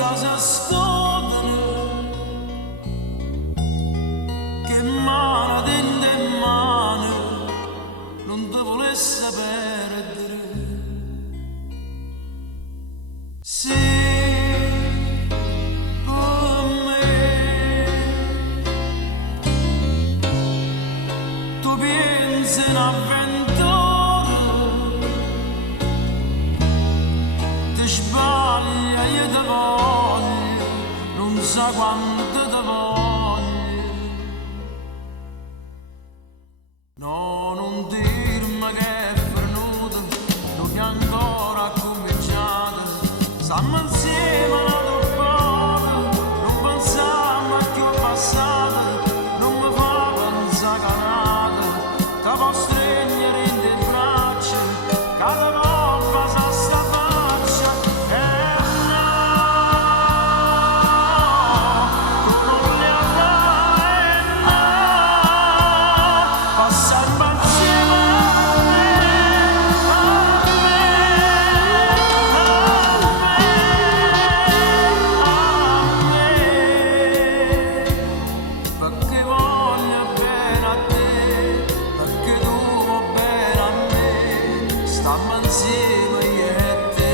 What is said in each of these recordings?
casa scodano, che mano dentro in mano non ti volesse perdere. Sì, per me tu pensi in avventura, ti sbaglia, io ti voglio, non so quanto ti voglio. No, non dirmi che è venuto, non è ancora cominciato. Stiamo insieme alla doppata, non pensiamo a che è passato, non mi fa pensare canata, ti posso stringere in te braccia, cada volta sa sta faccia, e no, tu non li avrai, no, passiamo insieme a perché voglio bene a te, perché tu vuoi bene a me, stiamo insieme io e te.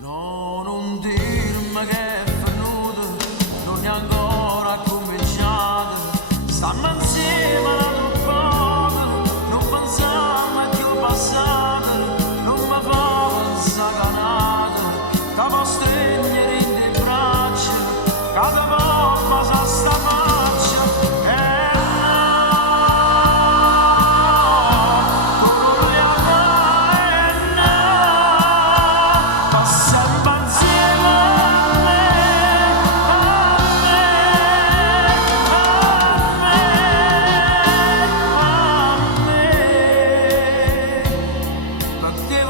No, non dirmi che è venuto, non è ancora cominciato. Stiamo insieme alla doppata, non pensiamo a che è passato, non mi fa pensare canata, ti posso stringere in te braccia, cada volta sa sta faccia, e no, tu non li avrai, no, passiamo insieme a me, a me, perché